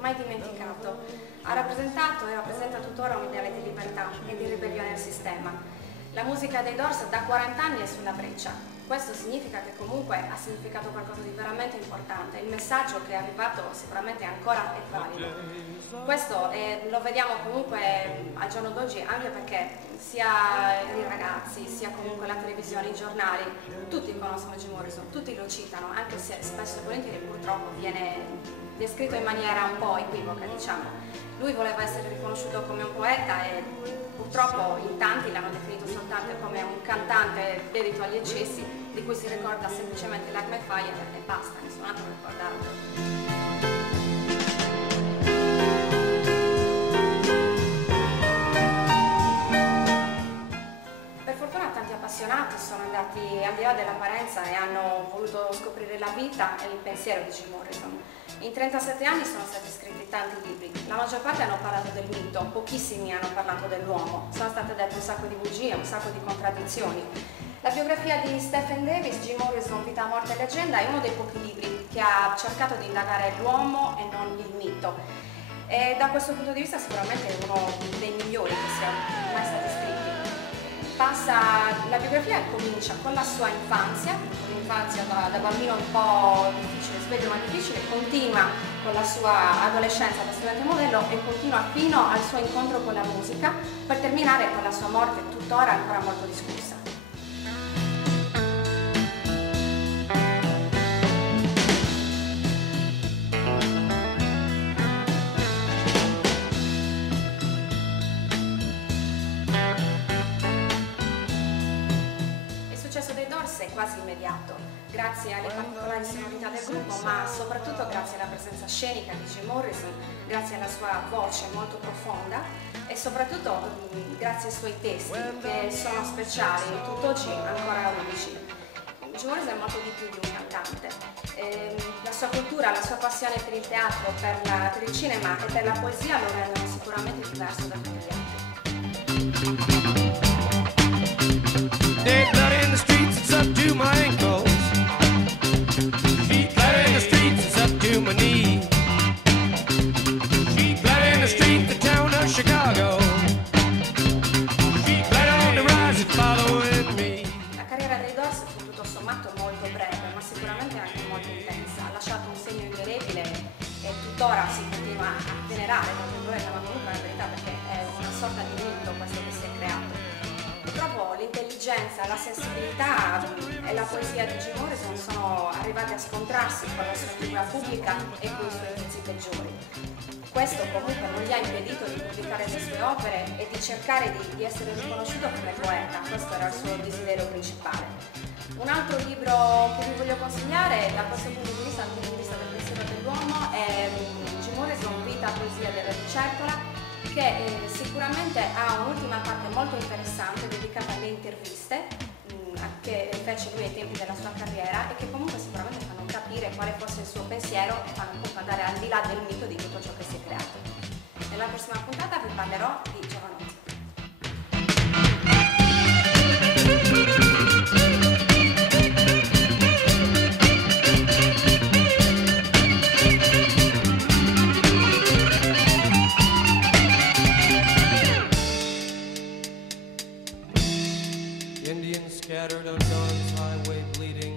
Mai dimenticato, ha rappresentato e rappresenta tuttora un ideale di libertà e di ribellione al sistema. La musica dei Doors da 40 anni è sulla breccia. Questo significa che comunque ha significato qualcosa di veramente importante. Il messaggio che è arrivato sicuramente ancora è valido. Questo lo vediamo comunque al giorno d'oggi anche perché sia i ragazzi, sia comunque la televisione, i giornali, tutti conoscono Jim Morrison, tutti lo citano, anche se spesso e volentieri purtroppo viene descritto in maniera un po' equivoca, diciamo. Lui voleva essere riconosciuto come un poeta e purtroppo in tanti l'hanno definito soltanto come un cantante dedito agli eccessi, di cui si ricorda semplicemente Like My Fire e basta, nessun altro ricorda altro. Appassionati sono andati al di là dell'apparenza e hanno voluto scoprire la vita e il pensiero di Jim Morrison. In 37 anni sono stati scritti tanti libri, la maggior parte hanno parlato del mito, pochissimi hanno parlato dell'uomo, sono state dette un sacco di bugie, un sacco di contraddizioni. La biografia di Stephen Davis, Jim Morrison, Vita, Morte e Leggenda, è uno dei pochi libri che ha cercato di indagare l'uomo e non il mito. E da questo punto di vista sicuramente è uno dei migliori che siano mai stati scritti. La biografia comincia con la sua infanzia, un'infanzia da bambino un po' difficile, sveglio ma difficile, continua con la sua adolescenza da studente modello e continua fino al suo incontro con la musica, per terminare con la sua morte tuttora ancora molto discussa. È quasi immediato, grazie alle particolari sonorità del gruppo, ma soprattutto grazie alla presenza scenica di Jim Morrison, grazie alla sua voce molto profonda e soprattutto grazie ai suoi testi che sono speciali e tutt'oggi ancora unici. Jim Morrison è molto di più di un cantante. La sua cultura, la sua passione per il teatro, per il cinema e per la poesia lo rendono sicuramente diverso da tutti gli altri. Dead blood in the streets, it's up to my ankles. Sheet blood in the streets, it's up to my knees. Sheet blood in the street, the town of Chicago. Sheet blood on the rise, it's following me. La carriera dei Doors fu tutto sommato molto breve, ma sicuramente anche molto intensa. Ha lasciato un segno indelebile e tuttora si continua a venerare, ma comunque è la verità perché è una sorta di mito questo che si è creato. Purtroppo l'intelligenza, la sensibilità e la poesia di Jim Morrison sono arrivati a scontrarsi con la sua figura pubblica e con i suoi vizi peggiori. Questo comunque non gli ha impedito di pubblicare le sue opere e di cercare di essere riconosciuto come poeta, questo era il suo desiderio principale. Un altro libro che vi voglio consigliare da questo punto di vista, dal punto di vista del pensiero dell'uomo, è Jim Morrison, Vita, Poesia della Lucertola, che sicuramente ha un'ultima parte molto interessante dedicata alle interviste che fece lui ai tempi della sua carriera e che comunque sicuramente fanno capire quale fosse il suo pensiero e fanno appunto andare al di là del mito di tutto ciò che si è creato. Nella prossima puntata vi parlerò di Jovanotti. Indians scattered on John's highway bleeding.